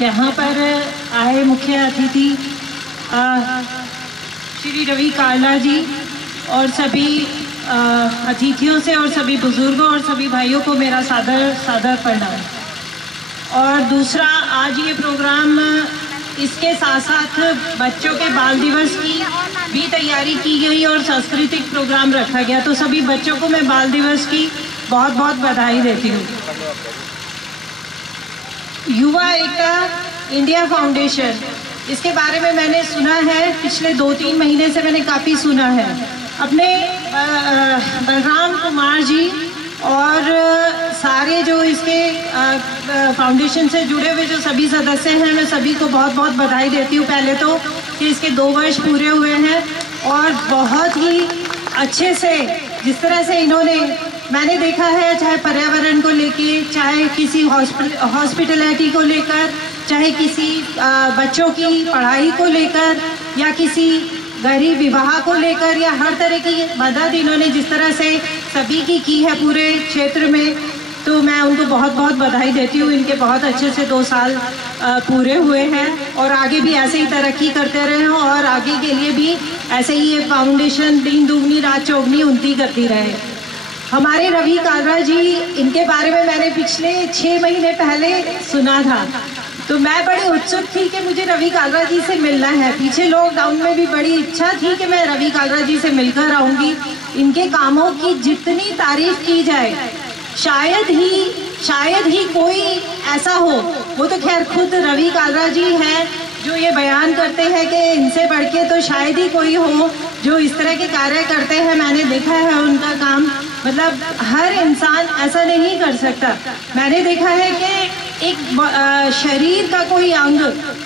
यहाँ पर आए मुख्य अतिथि श्री रवि कालरा जी और सभी अतिथियों से और सभी बुजुर्गों और सभी भाइयों को मेरा सादर प्रणाम। और दूसरा, आज ये प्रोग्राम इसके साथ साथ बच्चों के बाल दिवस की भी तैयारी की गई और सांस्कृतिक प्रोग्राम रखा गया, तो सभी बच्चों को मैं बाल दिवस की बहुत बहुत बधाई देती हूँ। युवा एकता इंडिया फाउंडेशन, इसके बारे में मैंने सुना है, पिछले 2-3 महीने से मैंने काफ़ी सुना है। अपने बलराम कुमार जी और सारे जो इसके फाउंडेशन से जुड़े हुए जो सभी सदस्य हैं, मैं सभी को बहुत बहुत बधाई देती हूँ। पहले तो कि इसके 2 वर्ष पूरे हुए हैं और बहुत ही अच्छे से जिस तरह से इन्होंने, मैंने देखा है, चाहे पर्यावरण को लेके, चाहे किसी हॉस्पिटलिटी को लेकर, चाहे किसी बच्चों की पढ़ाई को लेकर या किसी गरीब विवाह को लेकर, या हर तरह की मदद इन्होंने जिस तरह से सभी की है पूरे क्षेत्र में, तो मैं उनको बहुत बहुत बधाई देती हूँ। इनके बहुत अच्छे से 2 साल पूरे हुए हैं और आगे भी ऐसे ही तरक्की करते रहे और आगे के लिए भी ऐसे ही ये फाउंडेशन दिन दुगनी रात चौगनी उन्नति करती रहे। हमारे रवि कालरा जी, इनके बारे में मैंने पिछले 6 महीने पहले सुना था, तो मैं बड़ी उत्सुक थी कि मुझे रवि कालरा जी से मिलना है। पीछे लॉकडाउन में भी बड़ी इच्छा थी कि मैं रवि कालरा जी से मिलकर आऊँगी। इनके कामों की जितनी तारीफ की जाए, शायद ही कोई ऐसा हो, वो तो खैर खुद रवि कालरा जी हैं जो ये बयान करते हैं कि इनसे बढ़ के तो शायद ही कोई हो जो इस तरह के कार्य करते हैं। मैंने देखा है उनका काम, मतलब हर इंसान ऐसा नहीं कर सकता। मैंने देखा है कि एक शरीर का कोई अंग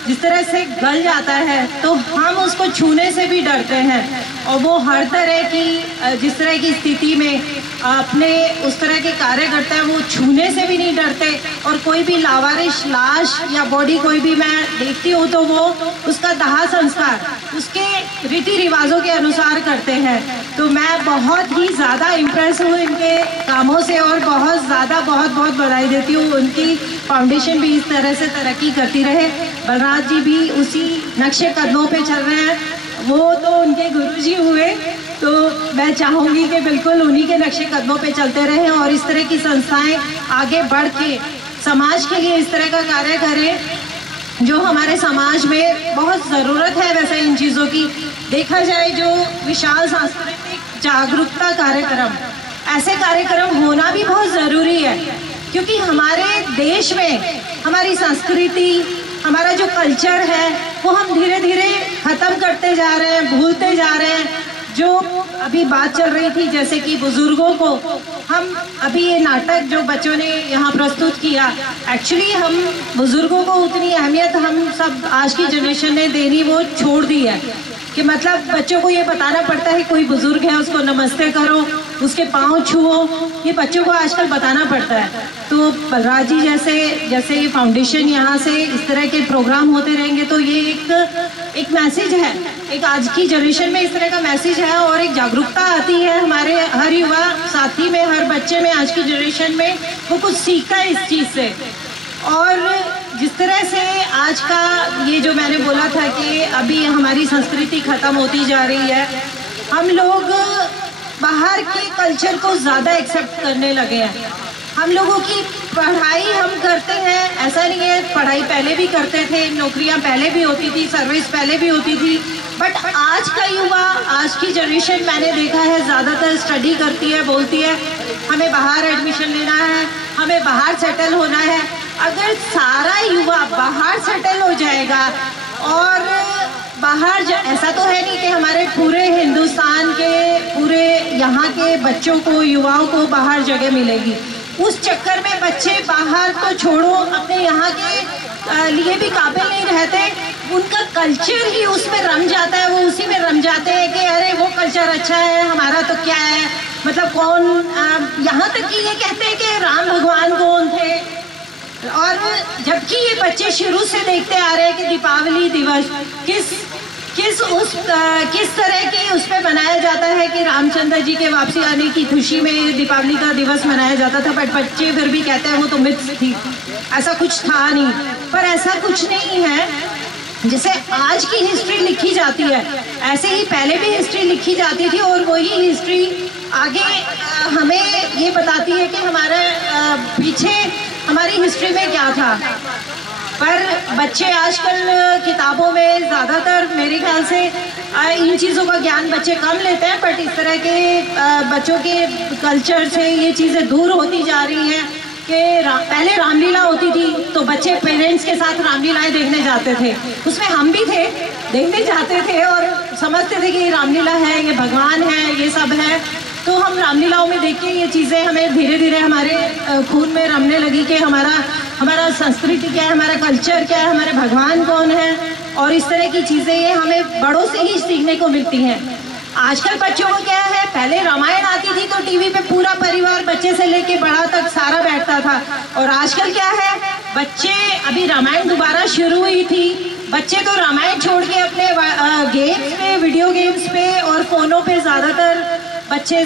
जिस तरह से गल जाता है तो हम उसको छूने से भी डरते हैं, और वो हर तरह की जिस तरह की स्थिति में अपने उस तरह के कार्य करते हैं, वो छूने से भी नहीं डरते। और कोई भी लावारिश लाश या बॉडी कोई भी मैं देखती हूँ तो वो उसका दाह संस्कार उसके रीति रिवाजों के अनुसार करते हैं। तो मैं बहुत ही ज़्यादा इम्प्रेस हूँ इनके कामों से और बहुत बहुत बधाई देती हूँ। उनकी फाउंडेशन भी इस तरह से तरक्की करती रहे। बलराज जी भी उसी नक्शे कदमों पे चल रहे हैं, वो तो उनके गुरुजी हुए, तो मैं चाहूँगी कि बिल्कुल उन्हीं के नक्शे कदमों पे चलते रहें और इस तरह की संस्थाएं आगे बढ़ के समाज के लिए इस तरह का कार्य करें जो हमारे समाज में बहुत ज़रूरत है। वैसे इन चीज़ों की देखा जाए, जो विशाल सांस्कृतिक जागरूकता कार्यक्रम, ऐसे कार्यक्रम होना भी बहुत ज़रूरी है, क्योंकि हमारे देश में हमारी संस्कृति, हमारा जो कल्चर है, वो हम धीरे धीरे ख़त्म करते जा रहे हैं, भूलते जा रहे हैं। जो अभी बात चल रही थी, जैसे कि बुजुर्गों को हम अभी ये नाटक जो बच्चों ने यहाँ प्रस्तुत किया, एक्चुअली हम बुजुर्गों को उतनी अहमियत हम सब आज की जनरेशन ने देनी वो छोड़ दी है, कि मतलब बच्चों को ये बताना पड़ता है कोई बुजुर्ग है उसको नमस्ते करो, उसके पाँव छुओ, ये बच्चों को आजकल बताना पड़ता है। तो बलराज जी जैसे ये फाउंडेशन यहाँ से इस तरह के प्रोग्राम होते रहेंगे तो ये एक मैसेज है, एक आज की जनरेशन में इस तरह का मैसेज है और एक जागरूकता आती है हमारे हर युवा साथी में, हर बच्चे में, आज की जनरेशन में वो कुछ सीखता है इस चीज़ से। और जिस तरह से आज का ये जो मैंने बोला था कि अभी हमारी संस्कृति ख़त्म होती जा रही है, हम लोग बाहर के कल्चर को ज़्यादा एक्सेप्ट करने लगे हैं। हम लोगों की पढ़ाई हम करते हैं, ऐसा नहीं है, पढ़ाई पहले भी करते थे, नौकरियां पहले भी होती थी, सर्विस पहले भी होती थी, बट आज का युवा, आज की जनरेशन मैंने देखा है ज़्यादातर स्टडी करती है, बोलती है हमें बाहर एडमिशन लेना है, हमें बाहर सेटल होना है। अगर सारा युवा बाहर सेटल हो जाएगा और बाहर ऐसा तो है नहीं कि हमारे पूरे हिंदुस्तान के, पूरे यहाँ के बच्चों को, युवाओं को बाहर जगह मिलेगी। उस चक्कर में बच्चे बाहर तो छोड़ो, अपने यहाँ के लिए भी काबिल नहीं रहते, उनका कल्चर ही उसमें रम जाता है, वो उसी में रम जाते हैं कि अरे वो कल्चर अच्छा है, हमारा तो क्या है, मतलब कौन, यहाँ तक कि ये कहते हैं कि राम भगवान कौन थे। और जबकि ये बच्चे शुरू से देखते आ रहे हैं कि दीपावली दिवस किस तरह की उस पर मनाया जाता है कि रामचंद्र जी के वापसी आने की खुशी में दीपावली का दिवस मनाया जाता था, बट बच्चे फिर भी कहते हैं वो तो मिथ्स थी, ऐसा कुछ था नहीं। पर ऐसा कुछ नहीं है, जैसे आज की हिस्ट्री लिखी जाती है ऐसे ही पहले भी हिस्ट्री लिखी जाती थी, और वही हिस्ट्री आगे हमें ये बताती है कि हमारे पीछे हमारी हिस्ट्री में क्या था। पर बच्चे आजकल किताबों में ज़्यादातर मेरे ख्याल से इन चीज़ों का ज्ञान बच्चे कम लेते हैं, बट इस तरह के बच्चों के कल्चर से ये चीज़ें दूर होती जा रही हैं कि पहले रामलीला होती थी तो बच्चे पेरेंट्स के साथ रामलीलाएं देखने जाते थे, उसमें हम भी थे, देखने जाते थे और समझते थे कि ये रामलीला है, ये भगवान है, ये सब है। तो हम रामलीलाओं में देख के ये चीज़ें हमें धीरे धीरे हमारे खून में रमने लगी कि हमारा संस्कृति क्या है, हमारा कल्चर क्या है, हमारे भगवान कौन है, और इस तरह की चीज़ें ये हमें बड़ों से ही सीखने को मिलती हैं। आजकल बच्चों को क्या है, पहले रामायण आती थी तो टीवी पे पूरा परिवार बच्चे से लेके बड़ा तक सारा बैठता था, और आजकल क्या है, बच्चे अभी रामायण दोबारा शुरू हुई थी, बच्चे तो रामायण छोड़ के अपने गेम्स पे, वीडियो गेम्स पे और फ़ोनों पे ज़्यादातर बच्चे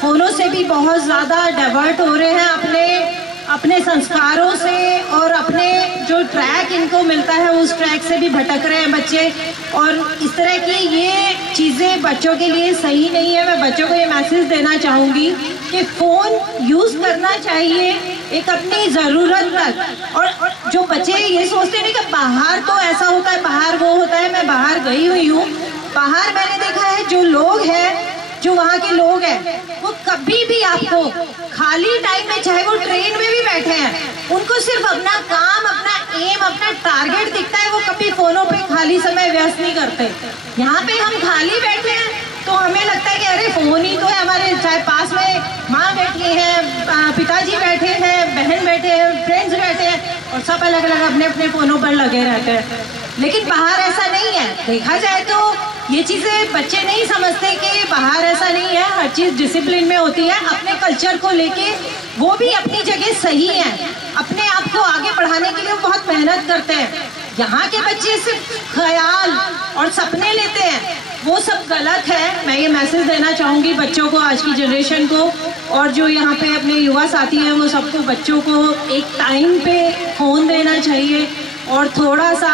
फ़ोनों से भी बहुत ज़्यादा डाइवर्ट हो रहे हैं अपने संस्कारों से, और अपने जो ट्रैक इनको मिलता है उस ट्रैक से भी भटक रहे हैं बच्चे। और इस तरह की ये चीज़ें बच्चों के लिए सही नहीं है। मैं बच्चों को ये मैसेज देना चाहूँगी कि फ़ोन यूज़ करना चाहिए एक अपनी ज़रूरत तक। और जो बच्चे ये सोचते हैं कि बाहर तो ऐसा होता है, बाहर वो होता है, मैं बाहर गई हुई हूँ, बाहर मैंने देखा है जो लोग हैं, जो वहाँ के लोग हैं, वो कभी भी आपको खाली टाइम में, चाहे वो ट्रेन में भी बैठे हैं, उनको सिर्फ अपना काम, अपना एम, अपना टारगेट दिखता है, वो कभी फोनों पे खाली समय व्यस्त नहीं करते। यहाँ पे हम खाली बैठे हैं तो हमें लगता है कि अरे फोन ही तो है हमारे, चाहे पास में माँ बैठी है, पिताजी बैठे हैं, बहन बैठे हैं, फ्रेंड्स बैठे हैं, और सब अलग अलग अपने अपने फोनों पर लगे रहते हैं। लेकिन बाहर ऐसा नहीं है। देखा जाए तो ये चीज़ें बच्चे नहीं समझते कि बाहर ऐसा नहीं है, हर चीज़ डिसिप्लिन में होती है। अपने कल्चर को लेके वो भी अपनी जगह सही है, अपने आप को आगे बढ़ाने के लिए बहुत मेहनत करते हैं। यहाँ के बच्चे सिर्फ ख्याल और सपने लेते हैं, वो सब गलत है। मैं ये मैसेज देना चाहूँगी बच्चों को, आज की जनरेशन को, और जो यहाँ पे अपने युवा साथी हैं वो सबको, बच्चों को एक टाइम पे फ़ोन देना चाहिए और थोड़ा सा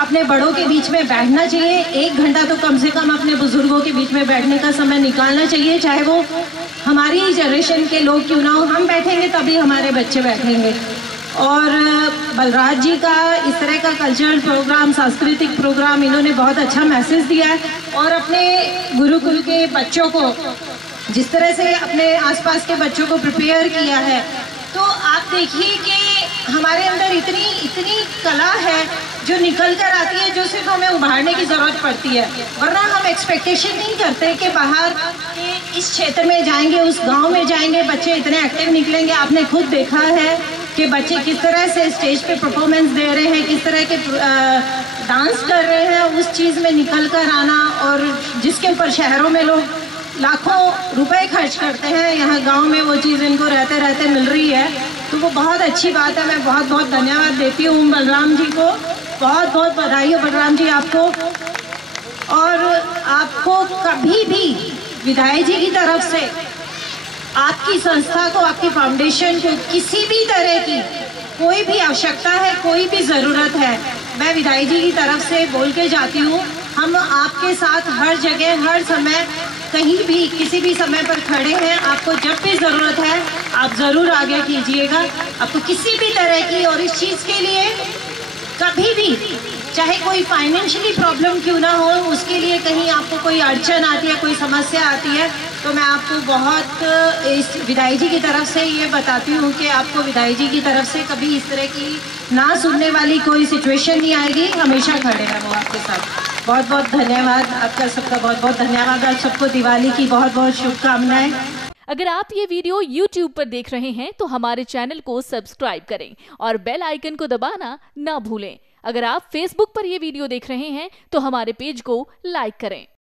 अपने बड़ों के बीच में बैठना चाहिए। 1 घंटा तो कम से कम अपने बुजुर्गों के बीच में बैठने का समय निकालना चाहिए, चाहे वो हमारी जनरेशन के लोग क्यों ना हो। हम बैठेंगे तभी हमारे बच्चे बैठेंगे। और बलराज जी का इस तरह का कल्चरल प्रोग्राम, सांस्कृतिक प्रोग्राम, इन्होंने बहुत अच्छा मैसेज दिया है, और अपने गुरुकुल के बच्चों को जिस तरह से अपने आसपास के बच्चों को प्रिपेयर किया है, तो आप देखिए कि हमारे अंदर इतनी कला है जो निकल कर आती है, जो सिर्फ हमें उभारने की ज़रूरत पड़ती है। वरना हम एक्सपेक्टेशन नहीं करते कि बाहर के इस क्षेत्र में जाएंगे, उस गांव में जाएंगे, बच्चे इतने एक्टिव निकलेंगे। आपने खुद देखा है कि बच्चे किस तरह से स्टेज पे परफॉर्मेंस दे रहे हैं, किस तरह के डांस कर रहे हैं। उस चीज़ में निकल कर आना, और जिसके ऊपर शहरों में लोग लाखों रुपए खर्च करते हैं, यहाँ गांव में वो चीज़ इनको रहते रहते मिल रही है, तो वो बहुत अच्छी बात है। मैं बहुत बहुत धन्यवाद देती हूँ बलराम जी को, बहुत बहुत बधाई हो बलराम जी आपको। और आपको कभी भी विधायक जी की तरफ से, आपकी संस्था को, आपकी फाउंडेशन को किसी भी तरह की कोई भी आवश्यकता है, कोई भी ज़रूरत है, मैं विधायक जी की तरफ से बोल के जाती हूँ। हम आपके साथ हर जगह, हर समय, कहीं भी, किसी भी समय पर खड़े हैं। आपको जब भी ज़रूरत है आप ज़रूर आगे कीजिएगा, आपको किसी भी तरह की। और इस चीज़ के लिए कभी भी, चाहे कोई फाइनेंशियली प्रॉब्लम क्यों ना हो, उसके लिए कहीं आपको कोई अड़चन आती है, कोई समस्या आती है, तो मैं आपको बहुत इस विधायक जी की तरफ से ये बताती हूँ कि आपको विधायक जी की तरफ से कभी इस तरह की ना सुनने वाली कोई सिचुएशन नहीं आएगी, हमेशा खड़े हैं वो आपके साथ। बहुत बहुत धन्यवाद आपका सबका, बहुत बहुत धन्यवाद। आप सबको दिवाली की बहुत बहुत शुभकामनाएं। अगर आप ये वीडियो YouTube पर देख रहे हैं तो हमारे चैनल को सब्सक्राइब करें और बेल आइकन को दबाना ना भूलें। अगर आप Facebook पर ये वीडियो देख रहे हैं तो हमारे पेज को लाइक करें।